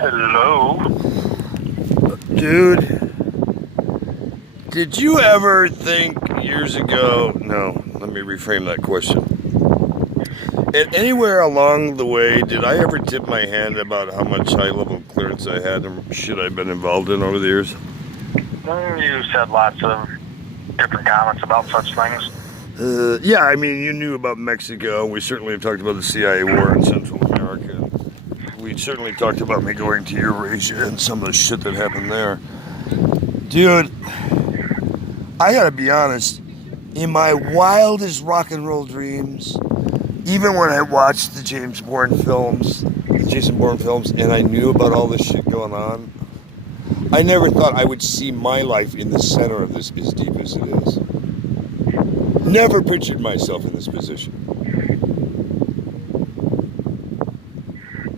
Hello. Dude, did you ever think years ago... No, let me reframe that question. At anywhere along the way, did I ever tip my hand about how much high-level clearance I had and shit I've been involved in over the years? You said lots of different comments about such things. Yeah, I mean, you knew about Mexico. We certainly have talked about the CIA war in Central America. We certainly talked about me going to Eurasia and some of the shit that happened there. Dude, I gotta be honest, in my wildest rock and roll dreams, even when I watched the Jason Bourne films, and I knew about all this shit going on, I never thought I would see my life in the center of this as deep as it is. Never pictured myself in this position.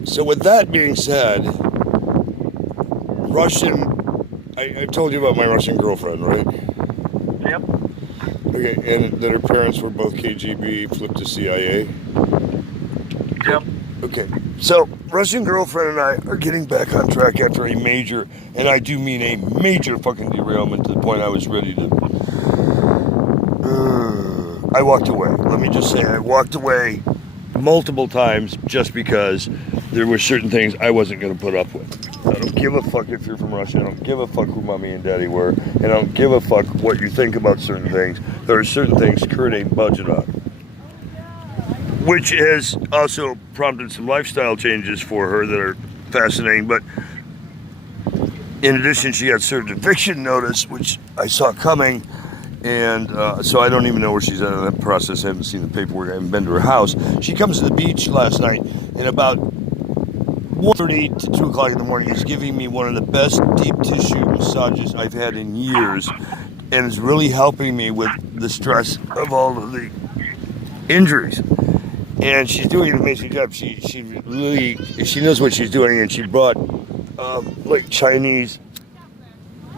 So with that being said, I told you about my Russian girlfriend, right? Yep. Okay, and that her parents were both KGB, flipped to CIA? Yep. Okay, so Russian girlfriend and I are getting back on track after a major, and I do mean a major fucking derailment to the point I was ready to... I walked away. Let me just say, I walked away multiple times just because there were certain things I wasn't going to put up with. I don't give a fuck if you're from Russia. I don't give a fuck who mommy and daddy were. And I don't give a fuck what you think about certain things. There are certain things Kurt ain't budget on. Which has also prompted some lifestyle changes for her that are fascinating. But in addition, she got served eviction notice, which I saw coming. And so I don't even know where she's at in that process. I haven't seen the paperwork. I haven't been to her house. She comes to the beach last night, and about 1:30 to 2 o'clock in the morning is giving me one of the best deep tissue massages I've had in years, and it's really helping me with the stress of all of the injuries. And she's doing an amazing job. She knows what she's doing, and she brought like Chinese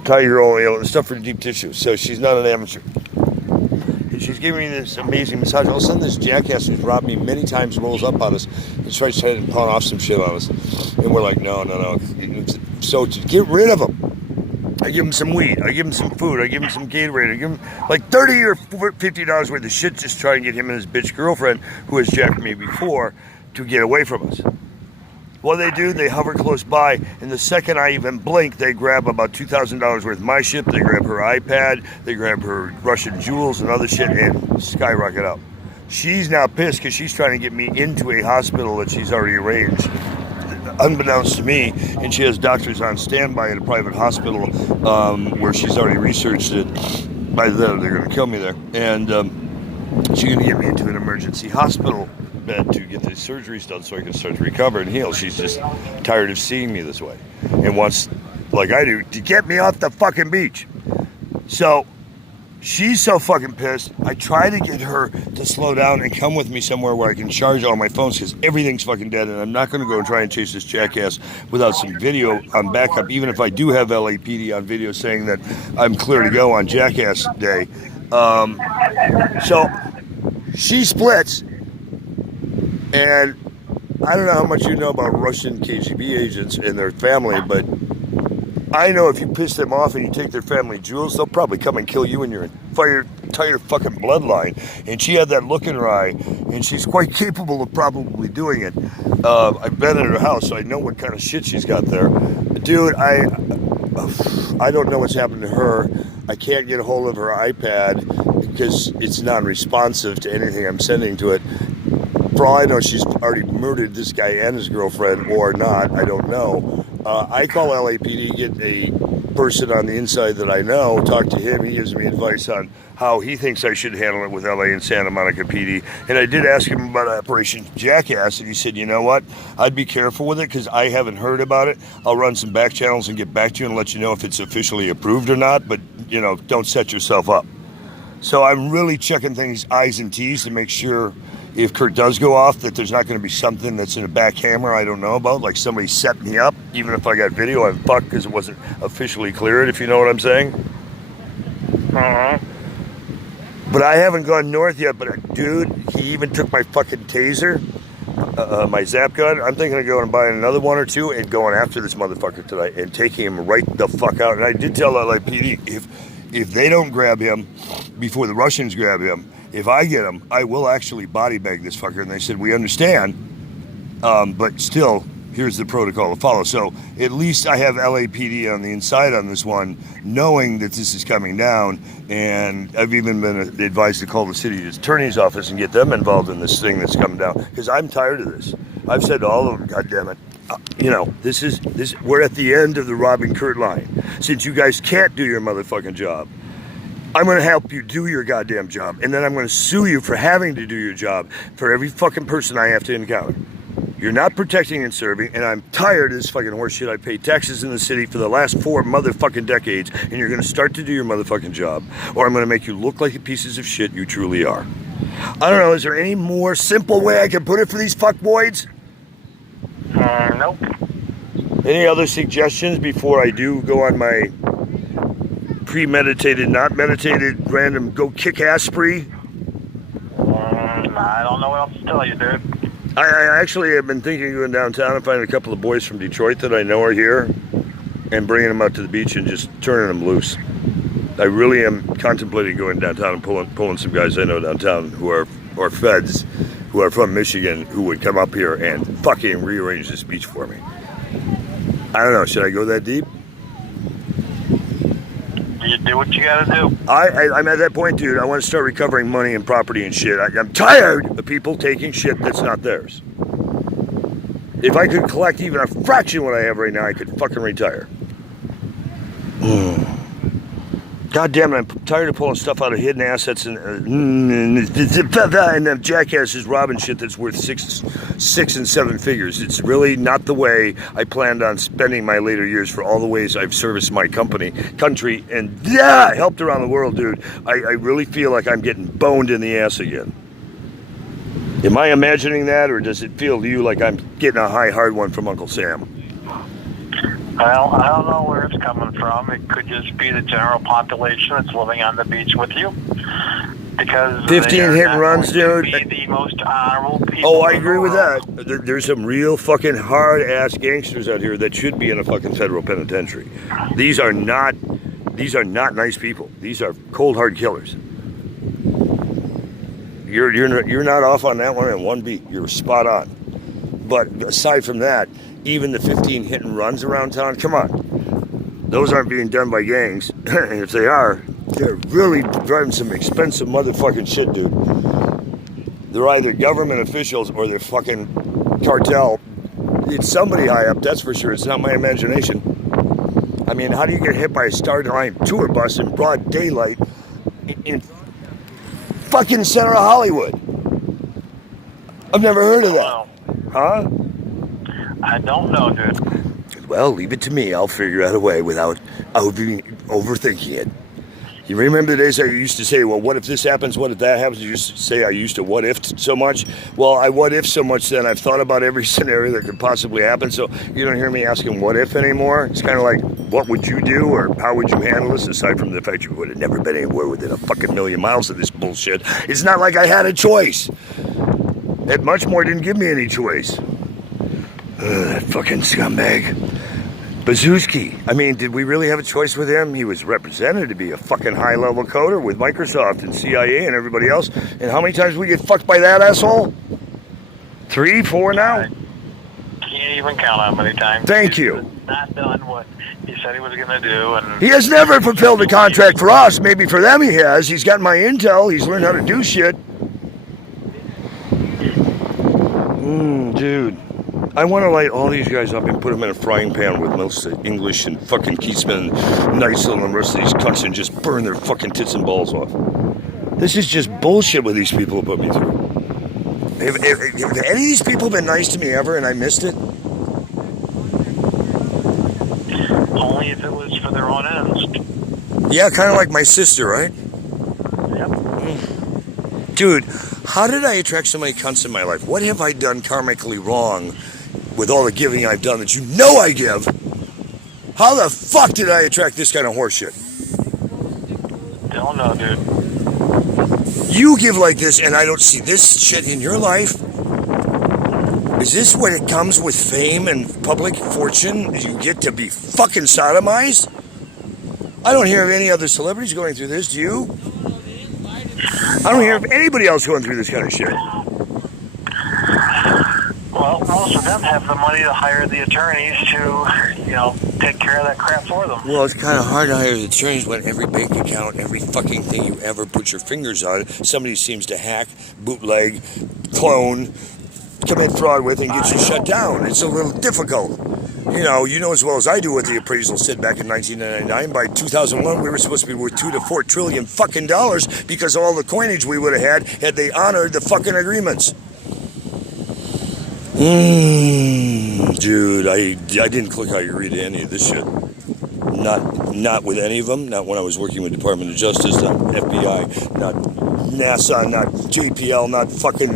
tiger oil and stuff for deep tissue. So she's not an amateur. And she's giving me this amazing massage. All of a sudden, this jackass who's robbed me many times rolls up on us and starts trying to pawn off some shit on us. And we're like, no. So to get rid of him, I give him some weed, I give him some food, I give him some Gatorade, I give him like $30 or $50 worth of shit just trying to get him and his bitch girlfriend, who has jacked me before, to get away from us. What they do, they hover close by, and the second I even blink, they grab about $2,000 worth of my shit, they grab her iPad, they grab her Russian jewels and other shit, and skyrocket up. She's now pissed because she's trying to get me into a hospital that she's already arranged, unbeknownst to me, and she has doctors on standby at a private hospital where she's already researched it. By then, they're going to kill me there. And she's going to get me into an emergency hospital bed to get the surgeries done so I can start to recover and heal. She's just tired of seeing me this way and wants, like I do, to get me off the fucking beach. So she's so fucking pissed. I try to get her to slow down and come with me somewhere where I can charge all my phones because everything's fucking dead, and I'm not going to go and try and chase this jackass without some video on backup, even if I do have LAPD on video saying that I'm clear to go on Jackass Day. So she splits. And I don't know how much you know about Russian KGB agents and their family, but I know if you piss them off and you take their family jewels, they'll probably come and kill you and your entire fucking bloodline. And she had that look in her eye, and she's quite capable of probably doing it. I've been at her house, so I know what kind of shit she's got there. Dude, I don't know what's happened to her. I can't get a hold of her iPad because it's non-responsive to anything I'm sending to it. For all I know, she's already murdered this guy and his girlfriend, or not. I don't know. I call LAPD, get a person on the inside that I know, talk to him. He gives me advice on how he thinks I should handle it with LA and Santa Monica PD. And I did ask him about Operation Jackass, and he said, you know what? I'd be careful with it because I haven't heard about it. I'll run some back channels and get back to you and let you know if it's officially approved or not. But, you know, don't set yourself up. So I'm really checking things I's and T's to make sure if Kurt does go off, that there's not going to be something that's in a back camera I don't know about, like somebody set me up. Even if I got video, I'm fucked because it wasn't officially cleared, if you know what I'm saying. But I haven't gone north yet, but dude, he even took my fucking taser. my zap gun. I'm thinking of going and buying another one or two and going after this motherfucker tonight and taking him right the fuck out. And I did tell LAPD, if they don't grab him before the Russians grab him, if I get him, I will actually body bag this fucker. And they said, we understand, but still, here's the protocol to follow. So at least I have LAPD on the inside on this one, knowing that this is coming down. And I've even been advised to call the city attorney's office and get them involved in this thing that's coming down. Because I'm tired of this. I've said to all of them, God damn it, we're at the end of the Rob and Kurt line. Since you guys can't do your motherfucking job, I'm going to help you do your goddamn job. And then I'm going to sue you for having to do your job for every fucking person I have to encounter. You're not protecting and serving, and I'm tired of this fucking horseshit. I pay taxes in the city for the last 4 motherfucking decades, and you're gonna start to do your motherfucking job, or I'm gonna make you look like the pieces of shit you truly are. I don't know, is there any more simple way I can put it for these fuckboys? Nope. Any other suggestions before I do go on my premeditated, not meditated, random go kick ass spree? I don't know what else to tell you, dude. I actually have been thinking of going downtown and finding a couple of boys from Detroit that I know are here and bringing them out to the beach and just turning them loose. I really am contemplating going downtown and pulling some guys I know downtown who are feds, who are from Michigan, who would come up here and fucking rearrange this beach for me. I don't know, should I go that deep? You do what you gotta do. I'm at that point, dude. I want to start recovering money and property and shit. I'm tired of people taking shit that's not theirs. If I could collect even a fraction of what I have right now, I could fucking retire. God damn it, I'm tired of pulling stuff out of hidden assets and the jackasses robbing shit that's worth six and seven figures. It's really not the way I planned on spending my later years for all the ways I've serviced my country, and helped around the world, dude. I really feel like I'm getting boned in the ass again. Am I imagining that, or does it feel to you like I'm getting a high hard one from Uncle Sam? Well, I don't know where it's coming from. It could just be the general population that's living on the beach with you. Because 15 hit and runs, dude. Be the most honorable people. Oh, I agree with that. There's some real fucking hard-ass gangsters out here that should be in a fucking federal penitentiary. These are not nice people. These are cold, hard killers. You're not off on that one in one beat. You're spot on. But aside from that, even the 15 hit and runs around town, come on. Those aren't being done by gangs. And if they are, they're really driving some expensive motherfucking shit, dude. They're either government officials or they're fucking cartel. It's somebody high up, that's for sure. It's not my imagination. I mean, how do you get hit by a Starline tour bus in broad daylight in fucking center of Hollywood? I've never heard of that. Huh? I don't know, dude. Well, leave it to me. I'll figure out a way without overthinking it. You remember the days I used to say, well, what if this happens? What if that happens? You used to say I used to what if so much. Well, I what if so much then I've thought about every scenario that could possibly happen. So you don't hear me asking what if anymore. It's kind of like, what would you do or how would you handle this? Aside from the fact you would have never been anywhere within a fucking million miles of this bullshit. It's not like I had a choice. That much more didn't give me any choice. That fucking scumbag. Bazuski. I mean, did we really have a choice with him? He was represented to be a fucking high-level coder with Microsoft and CIA and everybody else. And how many times we get fucked by that asshole? 3, 4 now? I can't even count how many times. Thank you. Not done what he said he was going to do. And he has never fulfilled a contract for us. Maybe for them he has. He's got my intel. He's learned how to do shit. Dude. I want to light all these guys up and put them in a frying pan with Melissa English and fucking Keatsman, Neisel, and the rest of these cunts and just burn their fucking tits and balls off. This is just bullshit what these people have put me through. Have any of these people been nice to me ever and I missed it? Only if it was for their own ends. Yeah, kind of like my sister, right? Yep. Dude, how did I attract so many cunts in my life? What have I done karmically wrong with all the giving I've done that you know I give? How the fuck did I attract this kind of horseshit? Don't know, dude. You give like this and I don't see this shit in your life? Is this what it comes with fame and public fortune? You get to be fucking sodomized? I don't hear of any other celebrities going through this, do you? I don't hear of anybody else going through this kind of shit. Well, most of them have the money to hire the attorneys to, take care of that crap for them. Well, it's kind of hard to hire the attorneys when every bank account, every fucking thing you ever put your fingers on, somebody seems to hack, bootleg, clone, commit fraud with, and get you shut down. It's a little difficult. You know as well as I do what the appraisal said back in 1999. By 2001, we were supposed to be worth $2 to $4 trillion fucking dollars because of all the coinage we would have had they honored the fucking agreements. Dude, I didn't click how you read any of this shit. Not with any of them. Not when I was working with Department of Justice, not FBI, not NASA, not JPL, not fucking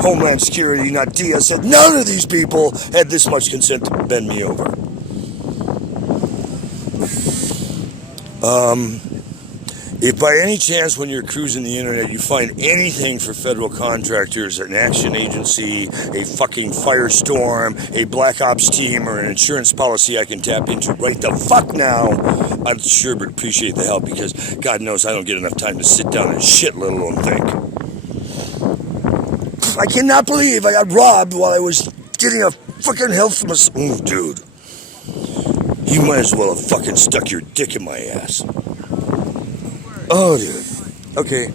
Homeland Security, not DSS. None of these people had this much consent to bend me over. If by any chance when you're cruising the internet you find anything for federal contractors, an action agency, a fucking firestorm, a black ops team, or an insurance policy I can tap into right the fuck now, I'd sure appreciate the help because God knows I don't get enough time to sit down and shit, let alone think. I cannot believe I got robbed while I was getting a fucking health massage. Ooh, dude. You might as well have fucking stuck your dick in my ass. Oh, dude. Okay.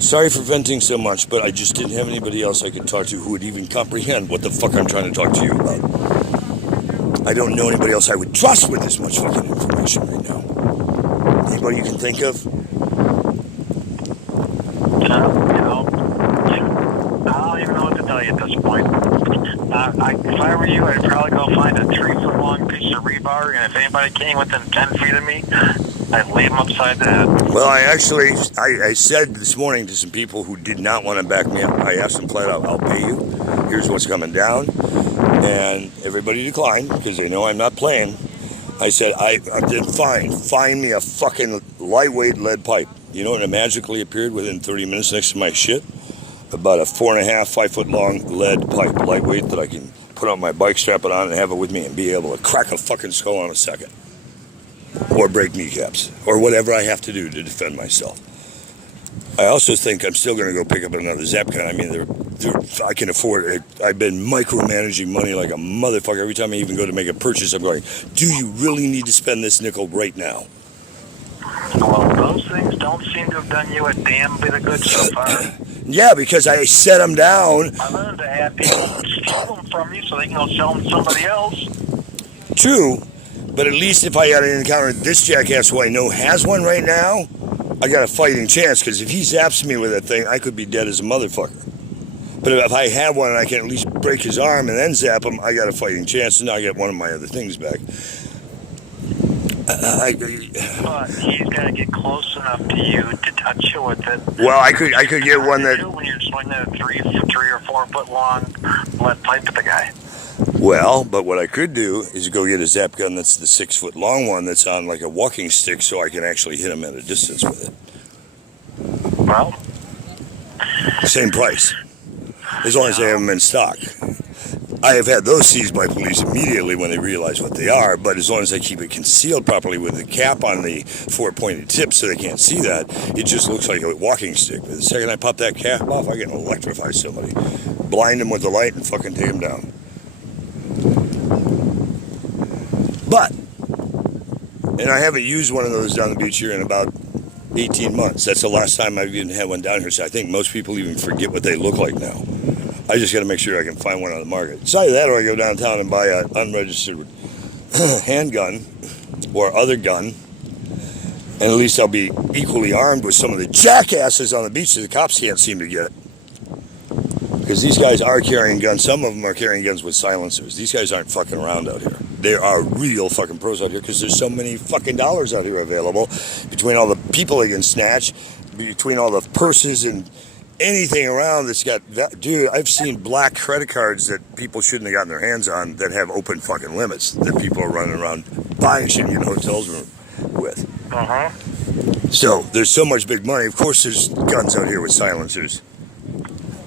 Sorry for venting so much, but I just didn't have anybody else I could talk to who would even comprehend what the fuck I'm trying to talk to you about. I don't know anybody else I would trust with this much fucking information right now. Anybody you can think of? I don't even know what to tell you at this point. If I were you, I'd probably go find a 3-foot-long piece of rebar, and if anybody came within 10 feet of me, I'd lay them upside the head. Well, I said this morning to some people who did not want to back me up. I asked them flat out, I'll pay you. Here's what's coming down. And everybody declined because they know I'm not playing. I said, I did fine. Find me a fucking lightweight lead pipe. You know, and it magically appeared within 30 minutes next to my shit. About a 4.5, 5 foot long lead pipe, lightweight, that I can put on my bike, strap it on, and have it with me and be able to crack a fucking skull on a second. Or break kneecaps. Or whatever I have to do to defend myself. I also think I'm still going to go pick up another Zap gun. I mean, I can afford it. I've been micromanaging money like a motherfucker. Every time I even go to make a purchase, I'm going, do you really need to spend this nickel right now? Well, those things don't seem to have done you a damn bit of good so far. Yeah, because I set them down. Other than to have people steal them from you so they can go sell them to somebody else. True, but at least if I had to encounter this jackass who I know has one right now, I got a fighting chance, because if he zaps me with that thing, I could be dead as a motherfucker. But if I have one and I can at least break his arm and then zap him, I got a fighting chance, and now I get one of my other things back. But he's got to get close enough to you to touch you with it. Well, I could get one that... When you're swinging a 3 or 4 foot long lead pipe at the guy. Well, but what I could do is go get a zap gun that's the 6 foot long one that's on like a walking stick, so I can actually hit him at a distance with it. Well, same price, as long as they have them in stock. I have had those seized by police immediately when they realize what they are, but as long as I keep it concealed properly with the cap on the 4-pointed tip so they can't see that, it just looks like a walking stick. But the second I pop that cap off, I can electrify somebody, blind them with the light, and fucking take them down. But, and I haven't used one of those down the beach here in about 18 months. That's the last time I've even had one down here, so I think most people even forget what they look like now. I just got to make sure I can find one on the market. It's either that or I go downtown and buy an unregistered handgun or other gun, and at least I'll be equally armed with some of the jackasses on the beach that the cops can't seem to get. Because these guys are carrying guns. Some of them are carrying guns with silencers. These guys aren't fucking around out here. There are real fucking pros out here because there's so many fucking dollars out here available between all the people they can snatch, between all the purses and anything around that's got that. Dude, I've seen black credit cards that people shouldn't have gotten their hands on that have open fucking limits that people are running around buying shit in hotels with. Uh-huh. So there's so much big money. Of course there's guns out here with silencers.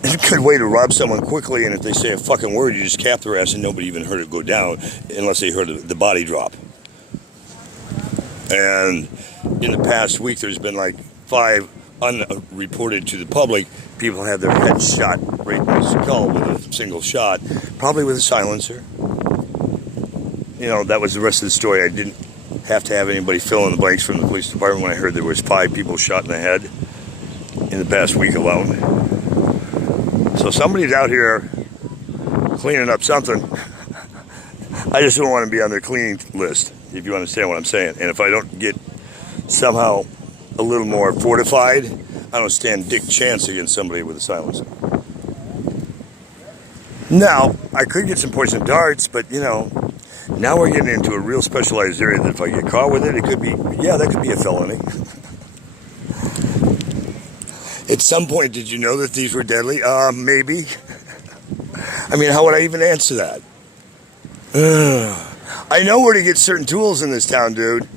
And good way to rob someone quickly, and if they say a fucking word, you just cap their ass and nobody even heard it go down unless they heard the body drop. And in the past week, there's been like 5 unreported to the public. People had their heads shot right in the skull with a single shot, probably with a silencer. You know, that was the rest of the story. I didn't have to have anybody fill in the blanks from the police department when I heard there was 5 people shot in the head in the past week alone. So somebody's out here cleaning up something. I just don't want to be on their cleaning list, if you understand what I'm saying. And if I don't get somehow a little more fortified, I don't stand dick chance against somebody with a silencer. Now, I could get some poison darts, but you know, now we're getting into a real specialized area that if I get caught with it, it could be, yeah, that could be a felony. At some point, did you know that these were deadly? Maybe. I mean, how would I even answer that? I know where to get certain tools in this town, dude.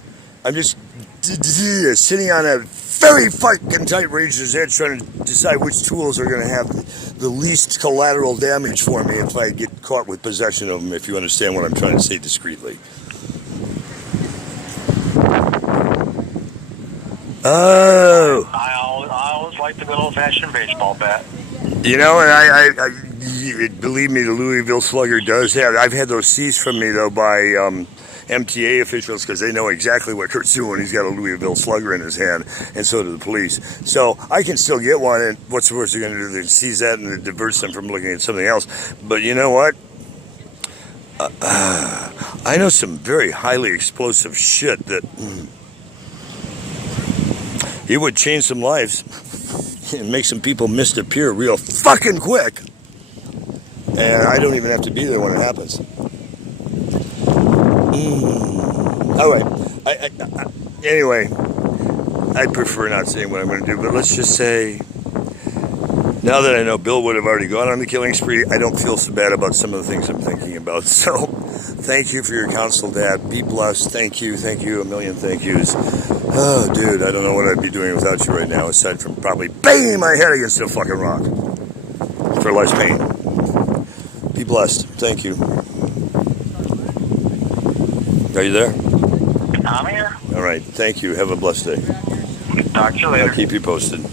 I'm just sitting on a very fucking tight razor's edge trying to decide which tools are going to have the least collateral damage for me if I get caught with possession of them, if you understand what I'm trying to say discreetly. Oh. I always like the good old-fashioned baseball bat. You know, and I believe me, the Louisville Slugger does have. I've had those seized from me, though, by MTA officials because they know exactly what Kurt's doing. He's got a Louisville Slugger in his hand, and so do the police. So I can still get one, and what's the worst they're going to do? They seize that and divert them from looking at something else. But you know what? I know some very highly explosive shit that it would change some lives and make some people disappear real fucking quick. And I don't even have to be there when it happens. All right. Anyway, I prefer not saying what I'm going to do, but let's just say, now that I know Bill would have already gone on the killing spree, I don't feel so bad about some of the things I'm thinking about. So, thank you for your counsel, Dad. Be blessed. Thank you, a million thank yous. Oh, dude, I don't know what I'd be doing without you right now, aside from probably banging my head against a fucking rock for less pain. Be blessed. Thank you. Are you there? I'm here. All right. Thank you. Have a blessed day. Talk to you later. I'll keep you posted.